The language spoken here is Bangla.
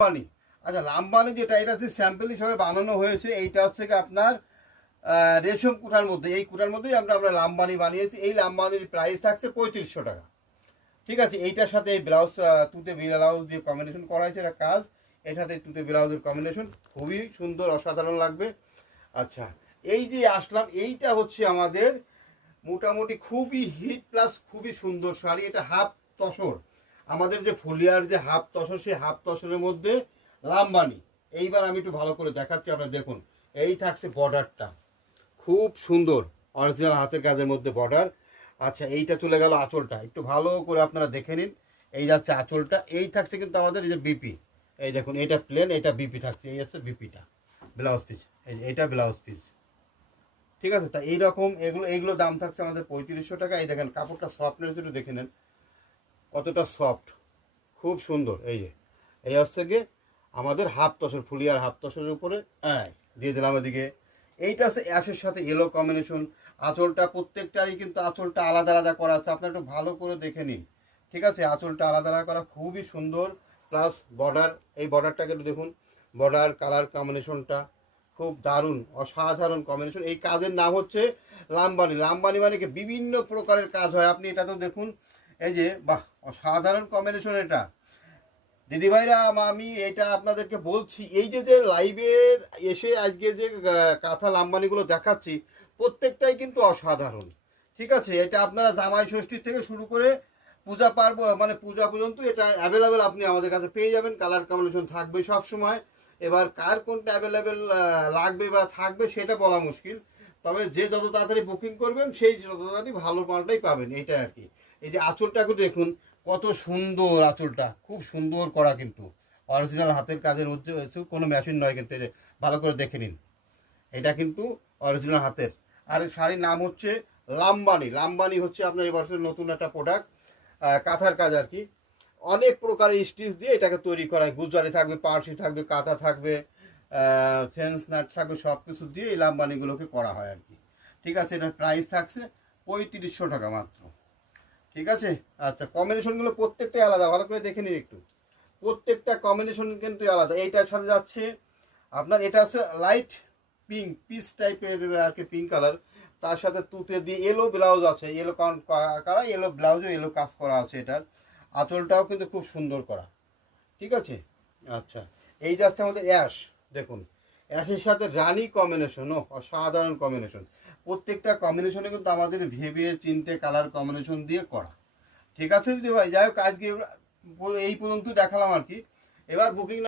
লাম্বানি। আচ্ছা, লাম্বানি যেটা, এটা হচ্ছে স্যাম্পল হিসাবে বানানো হয়েছে। এইটা হচ্ছে কি আপনার রেশম কুঠার মধ্যে, এই কুঠার মধ্যেই আমরা লাম্বানি বানিয়েছি। এই লাম্বানির প্রাইস থাকছে 3500 টাকা। ঠিক আছে, এইটার সাথে এই ব্লাউজ, তুতে ব্লাউজ দিয়ে কম্বিনেশন করা হয়েছে এটা কাজ। এর সাথে তুতে ব্লাউজের কম্বিনেশন খুবই সুন্দর, অসাধারণ লাগবে। আচ্ছা, এই যে আসলাম, এইটা হচ্ছে আমাদের মোটামুটি খুবই হিট প্লাস খুবই সুন্দর শাড়ি। এটা হাফ তসর, আমাদের যে ফুলিয়ার যে হাফ তসর, সেই হাফ তসরের মধ্যে লাম্বানি। এইবার আমি একটু ভালো করে দেখাচ্ছি, আপনারা দেখুন। এই থাকছে বর্ডারটা, খুব সুন্দর অরিজিনাল হাতের কাজের মধ্যে বর্ডার। আচ্ছা, এইটা চলে গেল আঁচলটা, একটু ভালো করে আপনারা দেখে নিন। এই যাচ্ছে আঁচলটা, এই থাকছে কিন্তু আমাদের এই যে বিপি, এই দেখুন এটা প্লেন, এটা বিপি থাকছে, এই হচ্ছে বিপিটা ব্লাউজ পিস, এই যে এটা ব্লাউজ পিস। ঠিক আছে, তা এইরকম এইগুলো দাম থাকছে আমাদের 3500 টাকা। এই দেখেন কাপড়টা সফটনেস একটু দেখে নেন, কতটা সফট, খুব সুন্দর। এই যে এই হচ্ছে গিয়ে আমাদের হাফ তসর, ফুলিয়ার হাফ তসরের উপরে দিয়ে দিলাম এদিকে। এইটা হচ্ছে অ্যাশের সাথে ইয়েলো কম্বিনেশন। আঁচলটা প্রত্যেকটারই কিন্তু আঁচলটা আলাদা আলাদা করা আছে, আপনারা একটু ভালো করে দেখে নিন। ঠিক আছে, আঁচলটা আলাদা আলাদা করা, খুবই সুন্দর। প্লাস বর্ডার, এই বর্ডারটাকে একটু দেখুন, বর্ডার কালার কম্বিনেশনটা খুব দারুণ, অসাধারণ কম্বিনেশন। এই কাজের নাম হচ্ছে লাম্বানি। লাম্বানি মানে কি বিভিন্ন প্রকারের কাজ হয়, আপনি এটা তো দেখুন। এই যে বাহ, অসাধারণ কম্বিনেশন এটা। দিদিভাইরা, আমি এটা আপনাদেরকে বলছি, এই যে যে লাইভের এসে আজকে যে কাঁথা লাম্বানিগুলো দেখাচ্ছি, প্রত্যেকটাই কিন্তু অসাধারণ। ঠিক আছে, এটা আপনারা জামাই ষষ্ঠীর থেকে শুরু করে পূজা পার্ব, মানে পূজা পর্যন্ত এটা অ্যাভেলেবেল আপনি আমাদের কাছে পেয়ে যাবেন। কালার কম্বিনেশন থাকবে সব সময়। এবার কার কোনটা অ্যাভেলেবেল লাগবে বা থাকবে সেটা বলা মুশকিল, তবে যে যত তাড়াতাড়ি বুকিং করবেন সেই যত তাড়াতাড়ি ভালো মালটাই পাবেন, এইটা আর কি। এই যে আঁচলটা একটু দেখুন, কত সুন্দর আঁচলটা, খুব সুন্দর করা, কিন্তু অরিজিনাল হাতের কাজের মধ্যে কোনো মেশিন নয় কিন্তু। এই যে ভালো করে দেখে নিন, এটা কিন্তু অরিজিনাল হাতের। আর শাড়ির নাম হচ্ছে লাম্বানি। লাম্বানি হচ্ছে আপনার এই বছরের নতুন একটা প্রোডাক্ট, কাঁথার কাজ আর কি। অনেক প্রকারের স্টিচ দিয়ে এটাকে তৈরি করা হয়, গুজরাটি থাকবে, পার্সি থাকবে, কাঁথা থাকবে, ফেন্স নাট থাকবে, সব কিছু দিয়ে এই লাম্বানিগুলোকে করা হয় আর কি। ঠিক আছে, এটার প্রাইস থাকছে 3500 টাকা মাত্র। ঠিক আছে। আচ্ছা, কম্বিনেশনগুলো প্রত্যেকটাই আলাদা, ভালো করে দেখে নিন একটু। প্রত্যেকটা কম্বিনেশন কিন্তু আলাদা। এইটার সাথে যাচ্ছে আপনার, এটা হচ্ছে লাইট পিঙ্ক, পিস টাইপের আর কি, পিঙ্ক কালার। তার সাথে তুতে দিয়ে এলো ব্লাউজ আছে, এলো কালার, এলো ব্লাউজও এলো কাজ করা আছে। এটার আঁচলটাও কিন্তু খুব সুন্দর করা। ঠিক আছে। আচ্ছা, এই যাচ্ছে আমাদের অ্যাশ, দেখুন অ্যাশের সাথে রানি কম্বিনেশন, অসাধারণ কম্বিনেশন। প্রত্যেকটা কম্বিনেশনে কিন্তু আমাদের ভেবে চিনতে কালার কম্বিনেশন দিয়ে করা। ঠিক আছে দিদি ভাই, যাই হোক আজকে এই পর্যন্ত দেখালাম আর কি। এবার বুকিং